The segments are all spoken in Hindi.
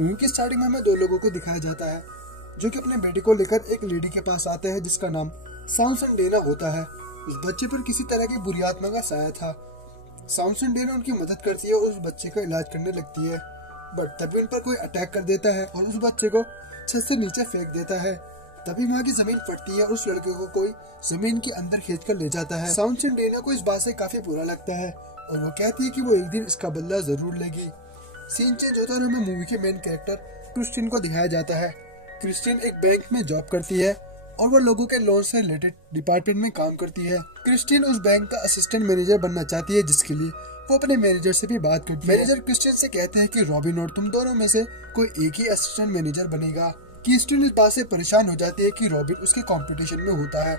मूवी की स्टार्टिंग में हमें दो लोगों को दिखाया जाता है जो कि अपने बेटे को लेकर एक लेडी के पास आते हैं जिसका नाम सॉमसन डेना होता है। उस बच्चे पर किसी तरह की बुरी आत्मा का साया था। सॉमसन डेना उनकी मदद करती है और उस बच्चे का इलाज करने लगती है, बट तभी उन पर कोई अटैक कर देता है और उस बच्चे को छत से नीचे फेंक देता है। तभी वहाँ की जमीन फटती है और उस लड़के को कोई जमीन के अंदर खींच कर ले जाता है। सॉमसन डेना को इस बात से काफी बुरा लगता है और वो कहती है कि वो एक दिन इसका बदला जरूर लेगी। सीन चेंज होता है और हमें मूवी के मेन कैरेक्टर क्रिस्टिन को दिखाया जाता है। क्रिस्टिन एक बैंक में जॉब करती है और वो लोगों के लोन से रिलेटेड डिपार्टमेंट में काम करती है। क्रिस्टिन उस बैंक का असिस्टेंट मैनेजर बनना चाहती है जिसके लिए वो अपने मैनेजर से भी बात करती है। मैनेजर क्रिस्टिन से कहते हैं कि रॉबिन और तुम दोनों में से कोई एक ही असिस्टेंट मैनेजर बनेगा। क्रिस्टिन इस बात से परेशान हो जाती है कि रॉबिन उसके कंपटीशन में होता है।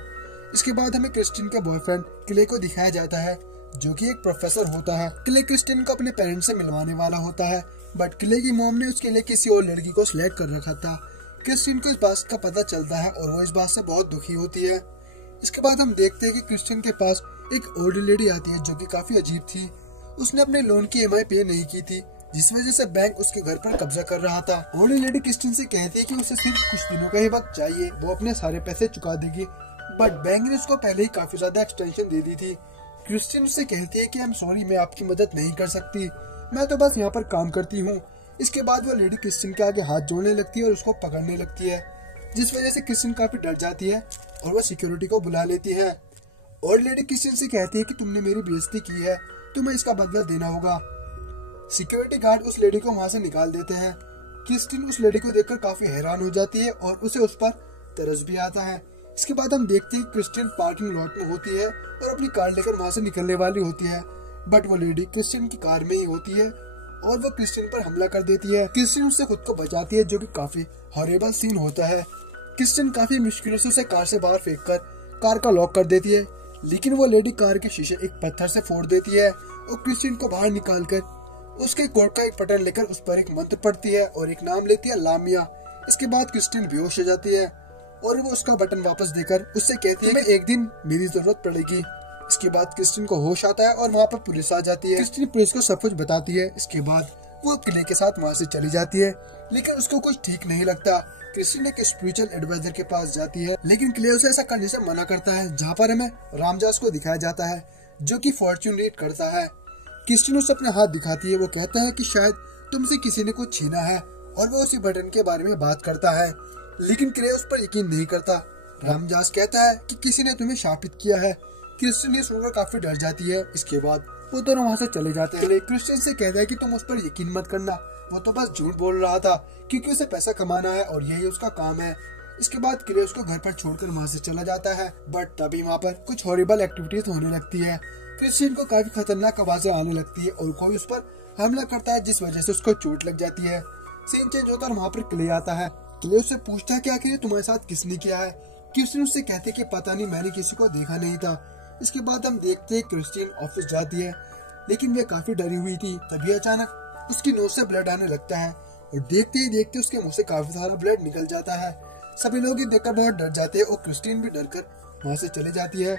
इसके बाद हमें क्रिस्टिन के बॉयफ्रेंड क्ले को दिखाया जाता है जो कि एक प्रोफेसर होता है। क्ले क्रिस्टिन को अपने पेरेंट्स से मिलवाने वाला होता है, बट क्ले की मॉम ने उसके लिए किसी और लड़की को सिलेक्ट कर रखा था। क्रिस्टिन को इस बात का पता चलता है और वो इस बात से बहुत दुखी होती है। इसके बाद हम देखते हैं कि क्रिस्टिन के पास एक ओल्ड लेडी आती है जो कि काफी अजीब थी। उसने अपने लोन की EMI पे नहीं की थी जिस वजह से बैंक उसके घर पर कब्जा कर रहा था। ओल्ड लेडी क्रिस्टिन से कहती है कि उसे सिर्फ कुछ दिनों का ही वक्त चाहिए, वो अपने सारे पैसे चुका देगी, बट बैंक ने उसको पहले ही काफी ज्यादा एक्सटेंशन दे दी थी। क्रिस्टिन उससे कहती है कि आई एम सॉरी, मैं आपकी मदद नहीं कर सकती, मैं तो बस यहाँ पर काम करती हूँ। इसके बाद वो लेडी क्रिस्टिन के आगे हाथ जोड़ने लगती है और उसको पकड़ने लगती है, जिस वजह से क्रिस्टिन काफी डर जाती है और वो सिक्योरिटी को बुला लेती है। और लेडी क्रिस्टिन से कहती है कि तुमने मेरी बेइज्जती की है, तुम्हें इसका बदला देना होगा। सिक्योरिटी गार्ड उस लेडी को वहाँ से निकाल देते हैं। क्रिस्टिन उस लेडी को देखकर काफी हैरान हो जाती है और उसे उस पर तरस भी आता है। इसके बाद हम देखते हैं क्रिस्टिन पार्किंग लॉट में होती है और अपनी कार लेकर वहाँ से निकलने वाली होती है, बट वो लेडी क्रिस्टिन की कार में ही होती है और वो क्रिस्टिन पर हमला कर देती है। क्रिस्टिन उससे खुद को बचाती है जो कि काफी हॉरिबल सीन होता है। क्रिस्टिन काफी मुश्किलों से उसे कार से बाहर फेंककर कार का लॉक कर देती है, लेकिन वो लेडी कार के शीशे एक पत्थर से फोड़ देती है और क्रिस्टिन को बाहर निकालकर उसके कोट का एक बटन लेकर उस पर एक मंत्र पढ़ती है और एक नाम लेती है, लामिया। इसके बाद क्रिस्टिन बेहोश हो जाती है और वो उसका बटन वापस देकर उससे कहती है कि एक दिन मेरी जरूरत पड़ेगी। इसके बाद क्रिस्टिन को होश आता है और वहाँ पर पुलिस आ जाती है। क्रिस्टिन पुलिस को सब कुछ बताती है। इसके बाद वो क्ले के साथ वहाँ से चली जाती है, लेकिन उसको कुछ ठीक नहीं लगता। क्रिस्टिन एक स्पिरिचुअल एडवाइजर के पास जाती है, लेकिन क्ले उसे ऐसा करने से मना करता है। जहाँ पर हमें रामजास को दिखाया जाता है जो कि फॉर्च्यून रीड करता है। क्रिस्टिन उसे अपने हाथ दिखाती है। वो कहता है कि शायद तुमसे किसी ने कुछ छीना है और वो उसी बटन के बारे में बात करता है, लेकिन क्ले उस पर यकीन नहीं करता। रामजास कहता है कि किसी ने तुम्हें शापित किया है। क्रिस्टिन ये सुनकर काफी डर जाती है। इसके बाद वो दोनों वहाँ से चले जाते हैं। क्रिस्टिन से कहता है कि तुम उस पर यकीन मत करना, वो तो बस झूठ बोल रहा था क्योंकि उसे पैसा कमाना है और यही उसका काम है। इसके बाद क्ले उसको घर पर छोड़कर वहाँ से चला जाता है, बट तभी वहाँ पर कुछ हॉरिबल एक्टिविटीज होने लगती है। क्रिस्टिन को काफी खतरनाक आवाजें आने लगती है और कोई उस पर हमला करता है जिस वजह से उसको चोट लग जाती है। सीन चेंज होता है और वहाँ पर क्ले आता है। क्ले उससे पूछता है कि आखिर तुम्हारे साथ किसने किया है। क्रिस्टिन उससे कहती है कि पता नहीं, मैंने किसी को देखा नहीं था। इसके बाद हम देखते हैं क्रिस्टिन ऑफिस जाती है, लेकिन वे काफी डरी हुई थी। तभी अचानक उसकी नोज से ब्लड आने लगता है और देखते ही देखते उसके मुंह से काफी सारा ब्लड निकल जाता है। सभी लोग ये देखकर बहुत डर जाते हैं और क्रिस्टिन भी डर कर वहाँ से चली जाती है।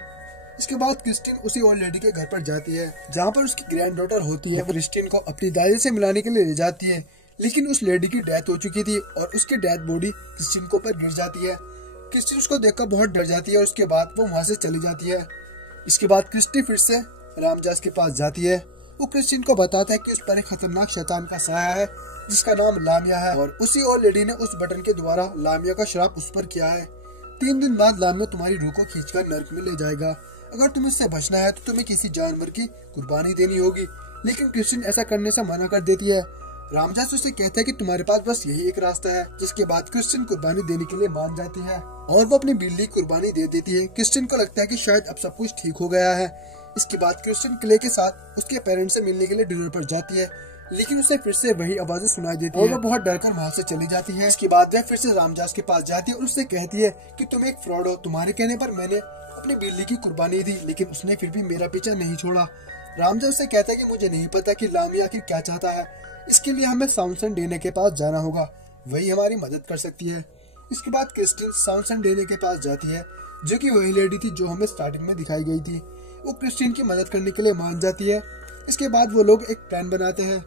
इसके बाद क्रिस्टिन उसी ओल्ड लेडी के घर पर जाती है जहाँ पर उसकी ग्रैंड डॉटर होती है। वो क्रिस्टिन को अपनी दादी से मिलाने के लिए ले जाती है, लेकिन उस लेडी की डेथ हो चुकी थी और उसकी डेड बॉडी क्रिस्टिन के ऊपर गिर जाती है। क्रिस्टिन उसको देखकर बहुत डर जाती है और उसके बाद वो वहाँ से चली जाती है। इसके बाद क्रिस्टिन फिर से रामजास के पास जाती है। वो क्रिस्टिन को बताता है कि उस पर एक खतरनाक शैतान का साया है जिसका नाम लामिया है और उसी ओल्ड लेडी ने उस बटन के द्वारा लामिया का श्राप उस पर किया है। 3 दिन बाद लामिया तुम्हारी रूह को खींचकर नर्क में ले जाएगा। अगर तुम्हें इससे बचना है तो तुम्हें किसी जानवर की कुर्बानी देनी होगी, लेकिन क्रिस्टिन ऐसा करने से मना कर देती है। रामजास उससे कहता है कि तुम्हारे पास बस यही एक रास्ता है। जिसके बाद क्रिस्टिन कुर्बानी देने के लिए मान जाती है और वो अपनी बिल्ली कुर्बानी दे देती है। क्रिस्टिन को लगता है कि शायद अब सब कुछ ठीक हो गया है। इसके बाद क्रिस्टिन क्ले के साथ उसके पेरेंट्स से मिलने के लिए डिनर पर जाती है, लेकिन उसे फिर से वही आवाजें सुनाई देती है और वो बहुत डर कर वहाँ से चली जाती है। इसके बाद वह फिर से रामजास के पास जाती है और उससे कहती है कि तुम एक फ्रॉड हो, तुम्हारे कहने पर मैंने अपनी बिल्ली की कुर्बानी दी, लेकिन उसने फिर भी मेरा पीछा नहीं छोड़ा। रामजास से कहता है कि मुझे नहीं पता कि लामिया आखिर क्या चाहता है, इसके लिए हमें सॉमसन डेना के पास जाना होगा, वही हमारी मदद कर सकती है। इसके बाद क्रिस्टिन सॉमसन डेना के पास जाती है जो कि वही लेडी थी जो हमें स्टार्टिंग में दिखाई गई थी। वो क्रिस्टिन की मदद करने के लिए मान जाती है। इसके बाद वो लोग एक प्लान बनाते हैं।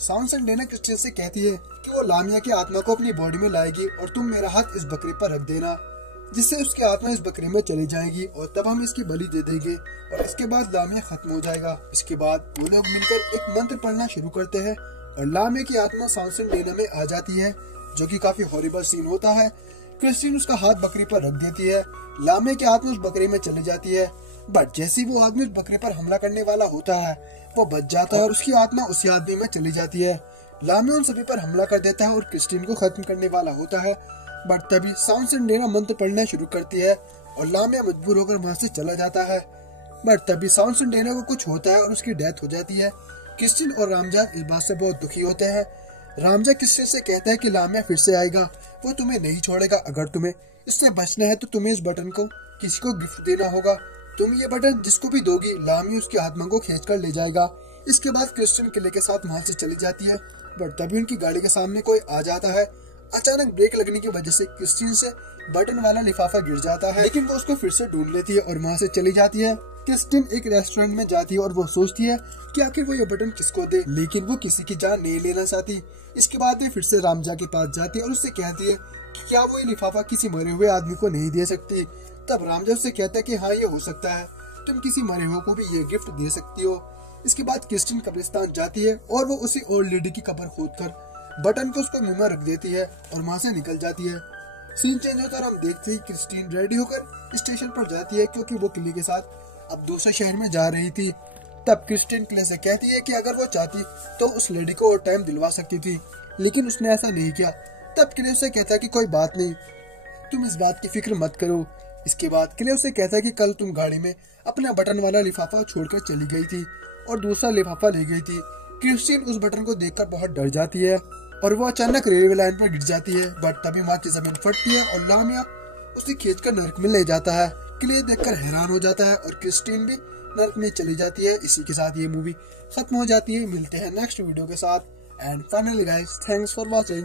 सॉन्सन डेना क्रिस्टियन से कहती है कि वो लामिया की आत्मा को अपनी बॉडी में लाएगी और तुम मेरा हाथ इस बकरे पर रख देना, जिससे उसकी आत्मा इस बकरे में चली जाएगी और तब हम इसकी बलि दे देंगे और इसके बाद लामिया खत्म हो जाएगा। इसके बाद वो लोग मिलकर एक मंत्र पढ़ना शुरू करते हैं और लामिया की आत्मा सॉन्सन डेना में आ जाती है, जो कि काफी हॉरिबल सीन होता है। क्रिस्टीन उसका हाथ बकरी पर रख देती है, लामिया की आत्मा उस बकरे में चली जाती है, बट जैसे वो आदमी उस बकरे पर हमला करने वाला होता है वो बच जाता है और उसकी आत्मा उसी आदमी में चली जाती है। लामिया उन सभी पर हमला कर देता है और क्रिस्टीन को खत्म करने वाला होता है, बट तभी सॉन्सन डेना मंत्र पढ़ना शुरू करती है और लामिया मजबूर होकर वहाँ से चला जाता है। बट तभी सॉन्सन डेना को कुछ होता है और उसकी डेथ हो जाती है। क्रिस्टीन और रामजा इस बात से बहुत दुखी होते हैं। रामजा क्रिस्टीन से कहता है कि लामिया फिर से आएगा, वो तुम्हें नहीं छोड़ेगा। अगर तुम्हें इससे बचना है तो तुम्हें इस बटन को किसी को गिफ्ट देना होगा। तुम ये बटन जिसको भी दोगी लामिया उसकी आत्मा को खींच कर ले जाएगा। इसके बाद क्रिस्टीन किले के साथ वहाँ से चली जाती है, बट तभी उनकी गाड़ी के सामने कोई आ जाता है। अचानक ब्रेक लगने की वजह से क्रिस्टीन से बटन वाला लिफाफा गिर जाता है, लेकिन वो उसको फिर से ढूंढ लेती है और वहाँ से चली जाती है। क्रिस्टीन एक रेस्टोरेंट में जाती है और वो सोचती है कि आखिर वो ये बटन किसको दे, लेकिन वो किसी की जान नहीं लेना चाहती। इसके बाद वो फिर से रामजा के पास जाती है और उससे कहती है कि क्या वो ये लिफाफा किसी मरे हुए आदमी को नहीं दे सकती। तब रामजा उससे कहता है कि हाँ ये हो सकता है, तुम किसी मरे हुए को भी ये गिफ्ट दे सकती हो। इसके बाद क्रिस्टीन कब्रिस्तान जाती है और वो उसी ओल्ड लेडी की कब्र खोदकर बटन को उसको मुंह में रख देती है और वहाँ से निकल जाती है। सीन चेंज होता है और हम देखते ही क्रिस्टीन रेडी होकर स्टेशन पर जाती है, क्योंकि वो किले के साथ अब दूसरे शहर में जा रही थी। तब क्रिस्टीन किले से कहती है कि अगर वो चाहती तो उस लेडी को और टाइम दिलवा सकती थी, लेकिन उसने ऐसा नहीं किया। तब किले से कहता है कि कोई बात नहीं, तुम इस बात की फिक्र मत करो। इसके बाद किले से कहता है कि कल तुम गाड़ी में अपना बटन वाला लिफाफा छोड़कर चली गई थी और दूसरा लिफाफा ले गई थी। क्रिस्टीन उस बटन को देखकर बहुत डर जाती है और वो अचानक रेलवे लाइन पर गिर जाती है, बट तभी वहाँ की जमीन फटती है और लामिया उसे खींचकर नर्क में ले जाता है। क्ले देखकर हैरान हो जाता है और क्रिस्टीन भी नर्क में चली जाती है। इसी के साथ ये मूवी खत्म हो जाती है। मिलते हैं नेक्स्ट वीडियो के साथ and finally guys, thanks for watching.